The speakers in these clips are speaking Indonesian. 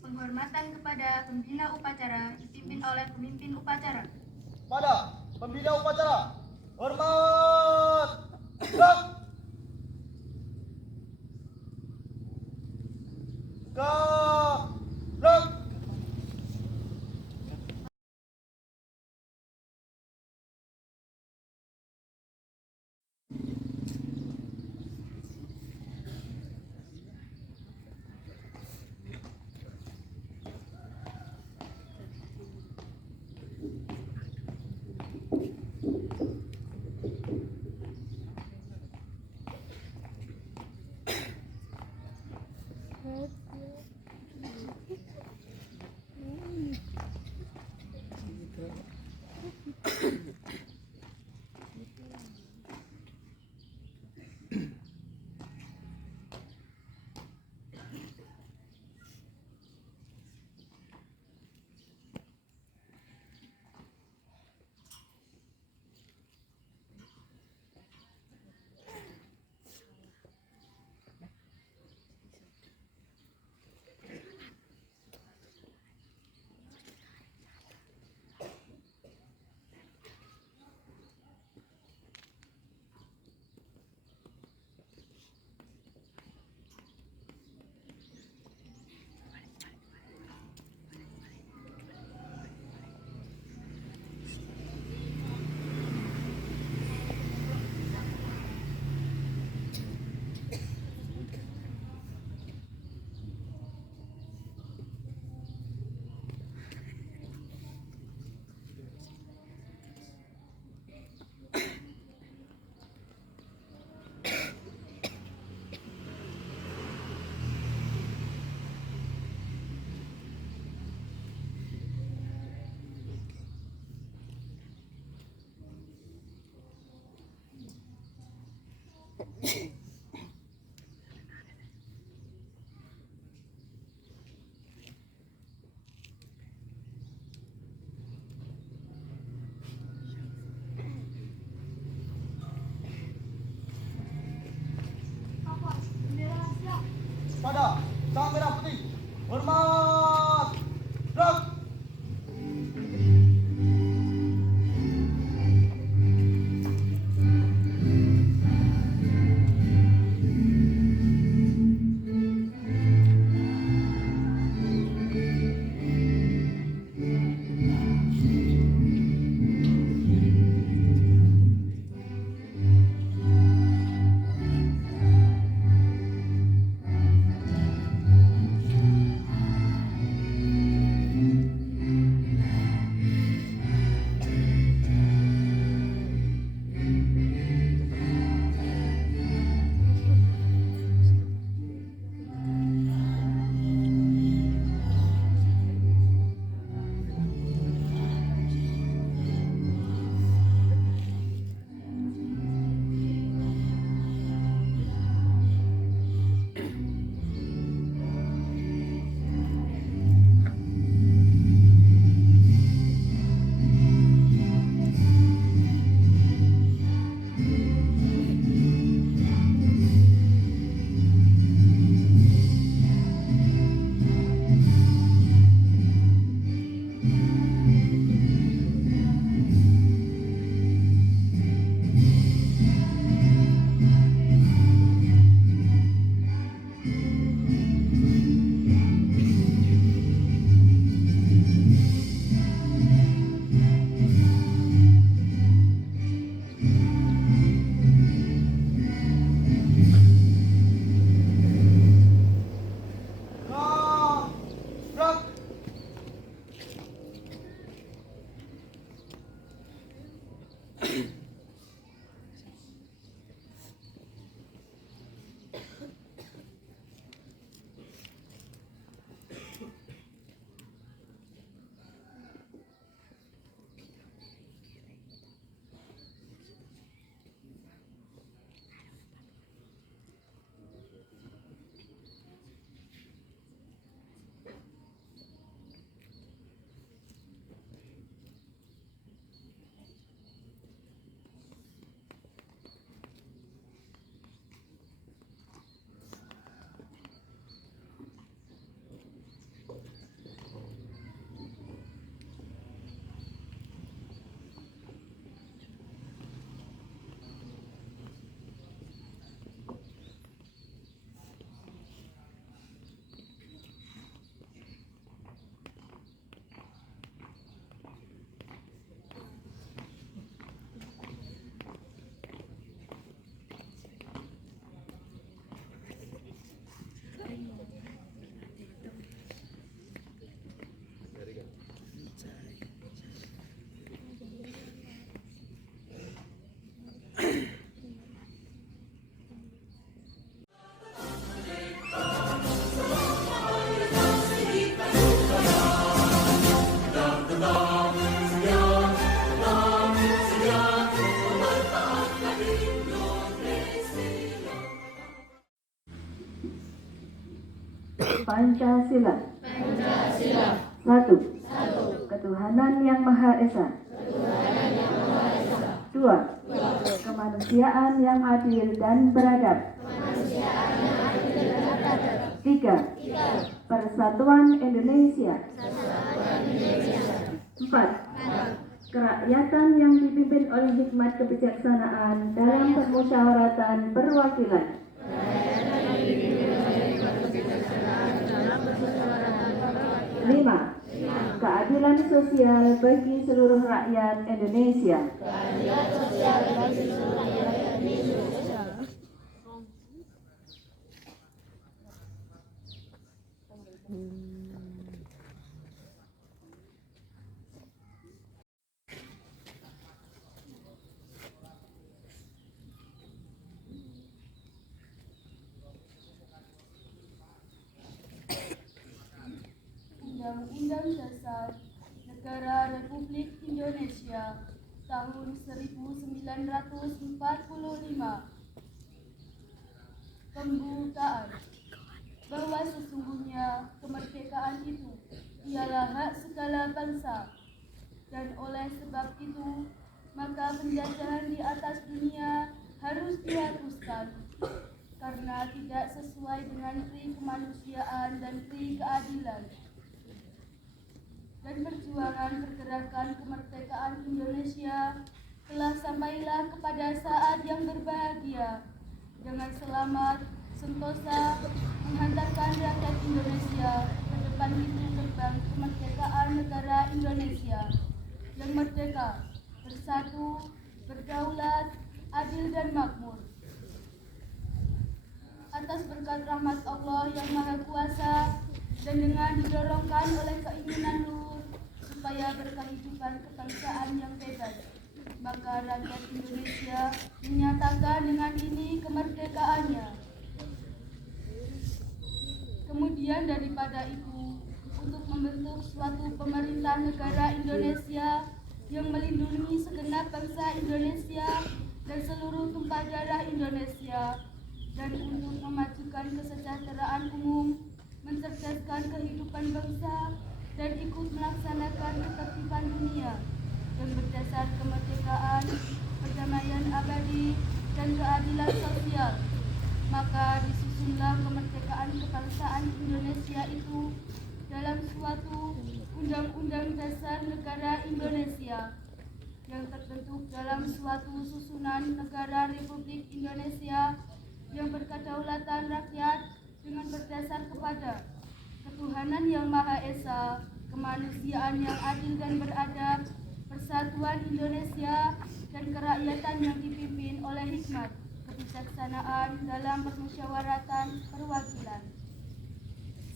Penghormatan kepada pembina upacara dipimpin oleh pemimpin upacara. Pada pembina upacara, hormat, gerak. Gerak. Pada sang merah putih, hormat, gerak. Pancasila. Satu. Ketuhanan Yang Maha Esa. Dua. Kemanusiaan yang adil dan beradab. Tiga. Persatuan Indonesia. Empat. Kerakyatan yang dipimpin oleh hikmat kebijaksanaan dalam permusyawaratan perwakilan. Lima. Keadilan sosial bagi seluruh rakyat Indonesia. Undang-Undang Dasar Negara Republik Indonesia tahun 1945. Pembukaan bahwa sesungguhnya kemerdekaan itu ialah hak segala bangsa, dan oleh sebab itu maka penjajahan di atas dunia harus dihapuskan karena tidak sesuai dengan pri kemanusiaan dan pri keadilan. Dan perjuangan pergerakan kemerdekaan Indonesia telah sampailah kepada saat yang berbahagia dengan selamat sentosa menghantarkan rakyat Indonesia ke depan pintu gerbang kemerdekaan negara Indonesia yang merdeka, bersatu, berdaulat, adil dan makmur. Atas berkat rahmat Allah yang Maha Kuasa dan dengan didorongkan oleh keinginan luhur supaya berkehidupan kebangsaan yang bebas, maka rakyat Indonesia menyatakan dengan ini kemerdekaannya. Kemudian daripada itu, untuk membentuk suatu pemerintah negara Indonesia yang melindungi segenap bangsa Indonesia dan seluruh tumpah darah Indonesia, dan untuk memajukan kesejahteraan umum, mencerdaskan kehidupan bangsa, dan ikut melaksanakan ketertiban dunia yang berdasar kemerdekaan, perdamaian abadi, dan keadilan sosial. Maka disusunlah kemerdekaan kebangsaan Indonesia itu dalam suatu Undang-Undang Dasar Negara Indonesia yang terbentuk dalam suatu susunan negara Republik Indonesia yang berkedaulatan rakyat dengan berdasar kepada ketuhanan yang Maha Esa, kemanusiaan yang adil dan beradab, persatuan Indonesia, dan kerakyatan yang dipimpin oleh hikmat kebijaksanaan dalam permusyawaratan perwakilan,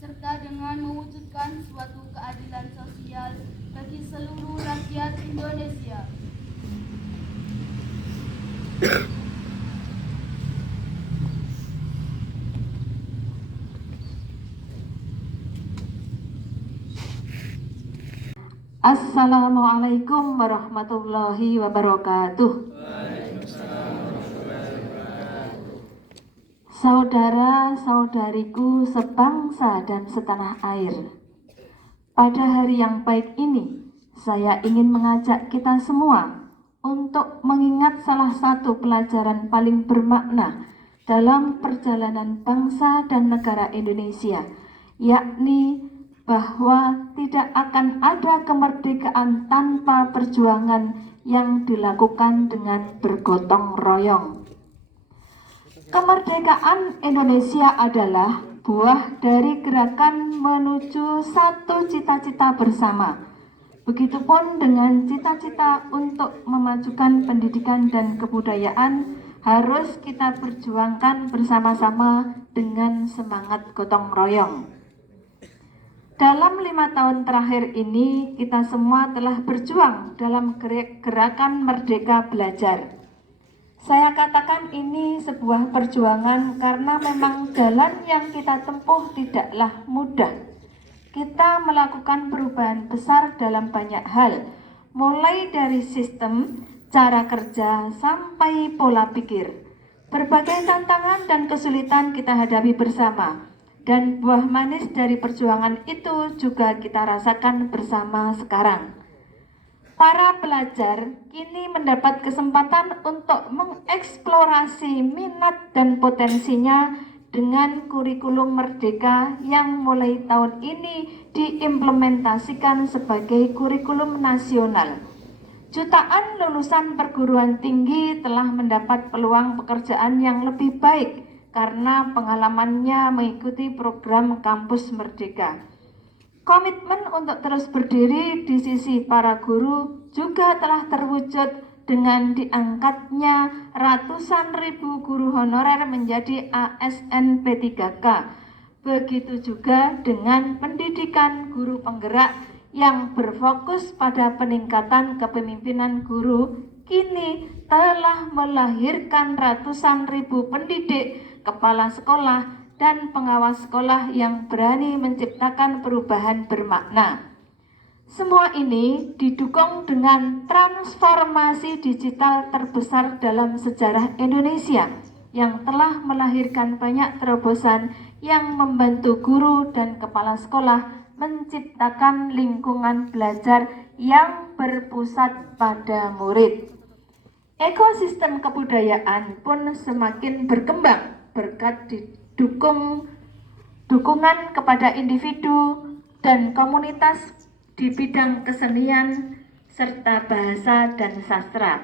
serta dengan mewujudkan suatu keadilan sosial bagi seluruh rakyat Indonesia. Assalamualaikum warahmatullahi wabarakatuh. Saudara-saudariku sebangsa dan setanah air, pada hari yang baik ini, saya ingin mengajak kita semua untuk mengingat salah satu pelajaran paling bermakna dalam perjalanan bangsa dan negara Indonesia, yakni bahwa tidak akan ada kemerdekaan tanpa perjuangan yang dilakukan dengan bergotong royong. Kemerdekaan Indonesia adalah buah dari gerakan menuju satu cita-cita bersama. Begitupun dengan cita-cita untuk memajukan pendidikan dan kebudayaan harus kita perjuangkan bersama-sama dengan semangat gotong royong. Dalam 5 tahun terakhir ini, kita semua telah berjuang dalam gerakan Merdeka Belajar. Saya katakan ini sebuah perjuangan karena memang jalan yang kita tempuh tidaklah mudah. Kita melakukan perubahan besar dalam banyak hal, mulai dari sistem, cara kerja, sampai pola pikir. Berbagai tantangan dan kesulitan kita hadapi bersama. Dan buah manis dari perjuangan itu juga kita rasakan bersama sekarang. Para pelajar kini mendapat kesempatan untuk mengeksplorasi minat dan potensinya dengan kurikulum Merdeka yang mulai tahun ini diimplementasikan sebagai kurikulum nasional. Jutaan lulusan perguruan tinggi telah mendapat peluang pekerjaan yang lebih baik karena pengalamannya mengikuti program Kampus Merdeka. Komitmen untuk terus berdiri di sisi para guru juga telah terwujud dengan diangkatnya ratusan ribu guru honorer menjadi ASN P3K. Begitu juga dengan pendidikan guru penggerak yang berfokus pada peningkatan kepemimpinan guru, kini telah melahirkan ratusan ribu pendidik, kepala sekolah, dan pengawas sekolah yang berani menciptakan perubahan bermakna. Semua ini didukung dengan transformasi digital terbesar dalam sejarah Indonesia yang telah melahirkan banyak terobosan yang membantu guru dan kepala sekolah menciptakan lingkungan belajar yang berpusat pada murid. Ekosistem kebudayaan pun semakin berkembang berkat dukungan kepada individu dan komunitas di bidang kesenian serta bahasa dan sastra.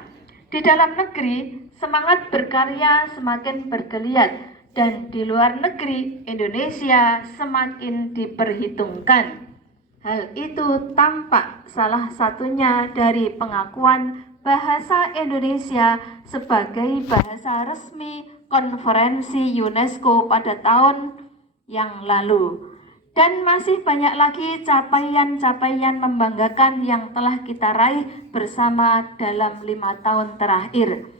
Di dalam negeri, semangat berkarya semakin bergeliat dan di luar negeri, Indonesia semakin diperhitungkan. Hal itu tampak salah satunya dari pengakuan bahasa Indonesia sebagai bahasa resmi konferensi UNESCO pada tahun yang lalu. Dan masih banyak lagi capaian-capaian membanggakan yang telah kita raih bersama dalam 5 tahun terakhir.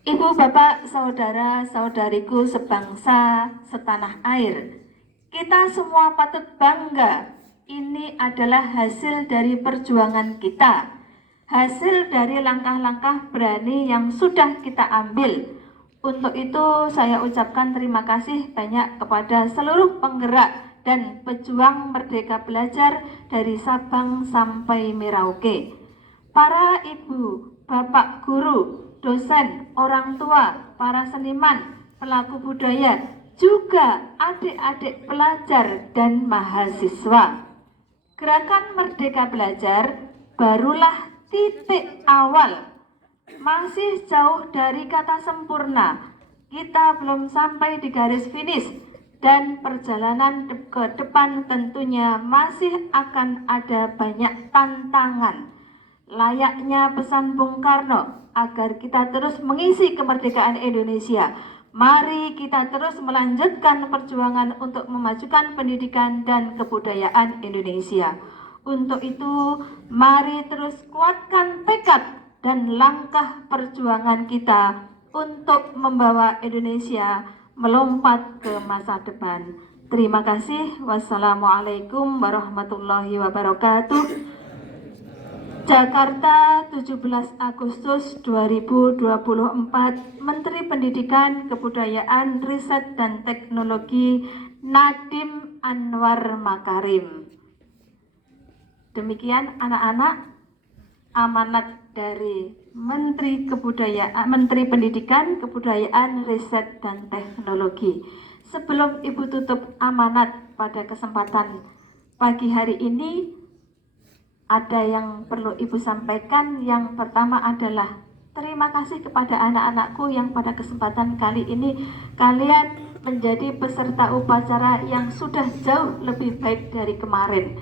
Ibu, bapak, saudara, saudariku sebangsa, setanah air, kita semua patut bangga. Ini adalah hasil dari perjuangan kita, hasil dari langkah-langkah berani yang sudah kita ambil. Untuk itu saya ucapkan terima kasih banyak kepada seluruh penggerak dan pejuang Merdeka Belajar dari Sabang sampai Merauke. Para ibu, bapak guru, dosen, orang tua, para seniman, pelaku budaya, juga adik-adik pelajar dan mahasiswa. Gerakan Merdeka Belajar barulah titik awal. Masih jauh dari kata sempurna. Kita belum sampai di garis finish dan perjalanan ke depan tentunya masih akan ada banyak tantangan. Layaknya pesan Bung Karno agar kita terus mengisi kemerdekaan Indonesia. Mari kita terus melanjutkan perjuangan untuk memajukan pendidikan dan kebudayaan Indonesia. Untuk itu, mari terus kuatkan tekad dan langkah perjuangan kita untuk membawa Indonesia melompat ke masa depan. Terima kasih. Wassalamualaikum warahmatullahi wabarakatuh. Jakarta, 17 Agustus 2024, Menteri Pendidikan, Kebudayaan, Riset dan Teknologi Nadiem Anwar Makarim. Demikian anak-anak, amanat dari Menteri Pendidikan, Kebudayaan, Riset dan Teknologi. Sebelum Ibu tutup amanat pada kesempatan pagi hari ini, ada yang perlu Ibu sampaikan. Yang pertama adalah terima kasih kepada anak-anakku yang pada kesempatan kali ini kalian menjadi peserta upacara yang sudah jauh lebih baik dari kemarin.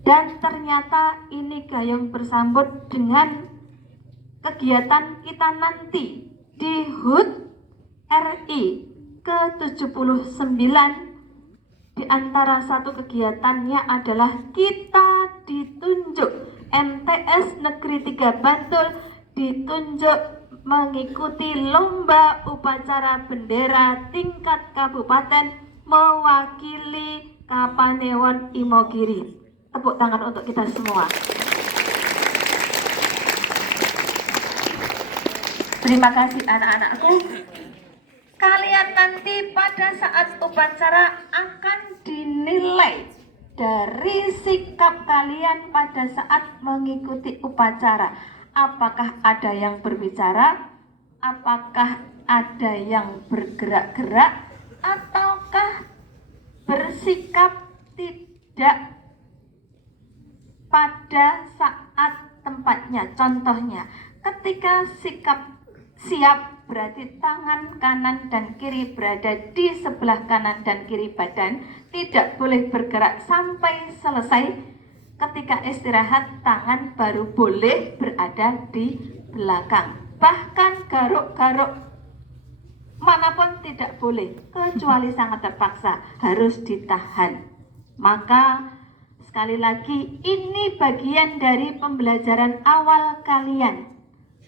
Dan ternyata ini gayung bersambut dengan kegiatan kita nanti di HUT RI ke-79. Di antara satu kegiatannya adalah kita ditunjuk, MTS Negeri 3 Bantul ditunjuk mengikuti lomba upacara bendera tingkat kabupaten mewakili Kapanewon Imogiri. Tepuk tangan untuk kita semua. Terima kasih anak-anakku. kalian nanti pada saat upacara akan dinilai dari sikap kalian pada saat mengikuti upacara. Apakah ada yang berbicara? Apakah ada yang bergerak-gerak? Ataukah bersikap tidak pada saat tempatnya? Contohnya, ketika sikap siap berarti tangan kanan dan kiri berada di sebelah kanan dan kiri badan, tidak boleh bergerak sampai selesai. Ketika istirahat, tangan baru boleh berada di belakang. Bahkan garuk-garuk manapun tidak boleh, kecuali sangat terpaksa, harus ditahan. Maka sekali lagi, ini bagian dari pembelajaran awal kalian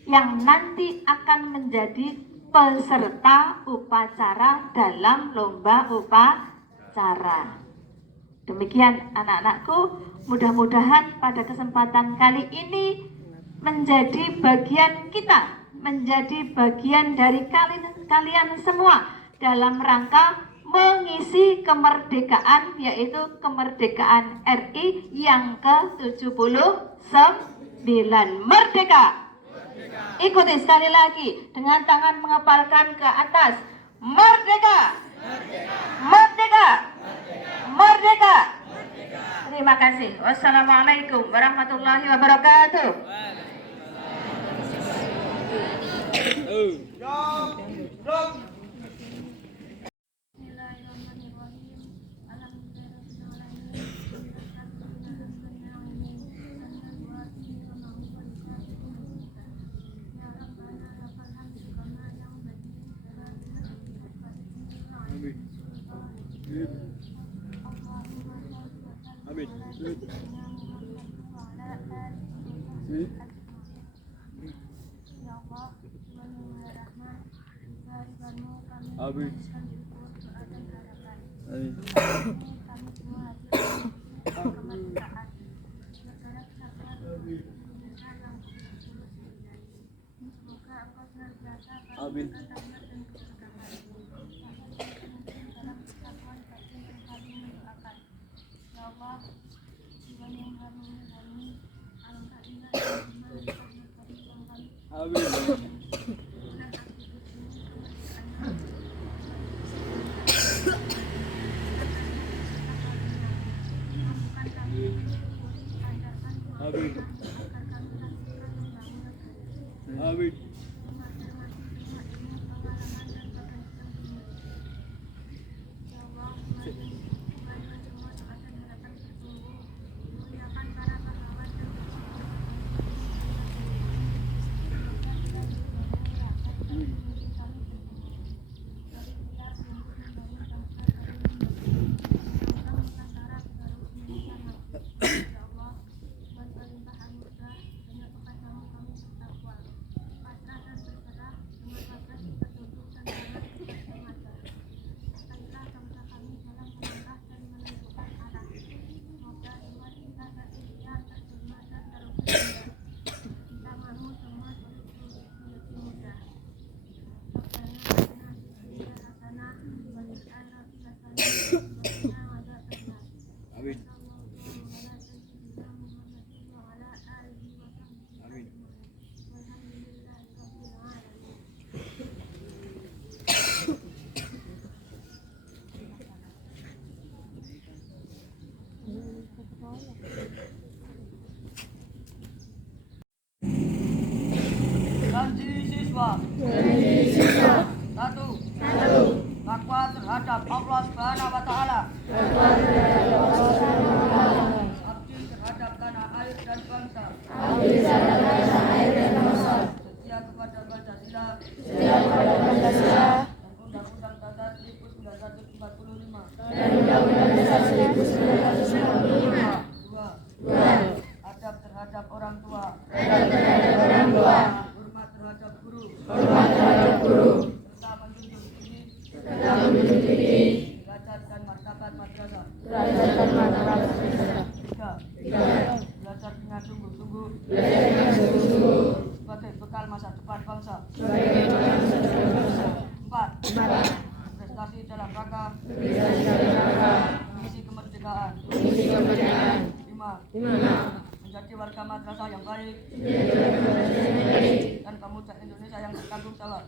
yang nanti akan menjadi peserta upacara dalam lomba upacara. Demikian anak-anakku, mudah-mudahan pada kesempatan kali ini menjadi bagian kita, menjadi bagian dari kalian semua dalam rangka mengisi kemerdekaan, yaitu kemerdekaan RI yang ke-79. Merdeka! Ikuti sekali lagi dengan tangan mengepalkan ke atas. Merdeka! Merdeka! Merdeka! Terima kasih. Wassalamualaikum warahmatullahi wabarakatuh. Amin. Amin. Amin. Amin. Janji siswa. Satu. Takwa terhadap Allah Subhanahu wa Ta'ala. Abdi terhadap tanah air dan bangsa. Setia kepada Pancasila. Dan Undang-Undang Dasar 1945. Dua. Adab terhadap orang tua. Hormat terhadap guru. Serta menjunjung tinggi derajat dan martabat madrasah. Tiga. Belajar dengan sungguh-sungguh sebagai bekal masa depan bangsa. 4. Prestasi dalam rangka mengisi kemerdekaan. 5. Menjadi warga madrasah yang baik dan pemuda Indonesia yang bertanggung jawab.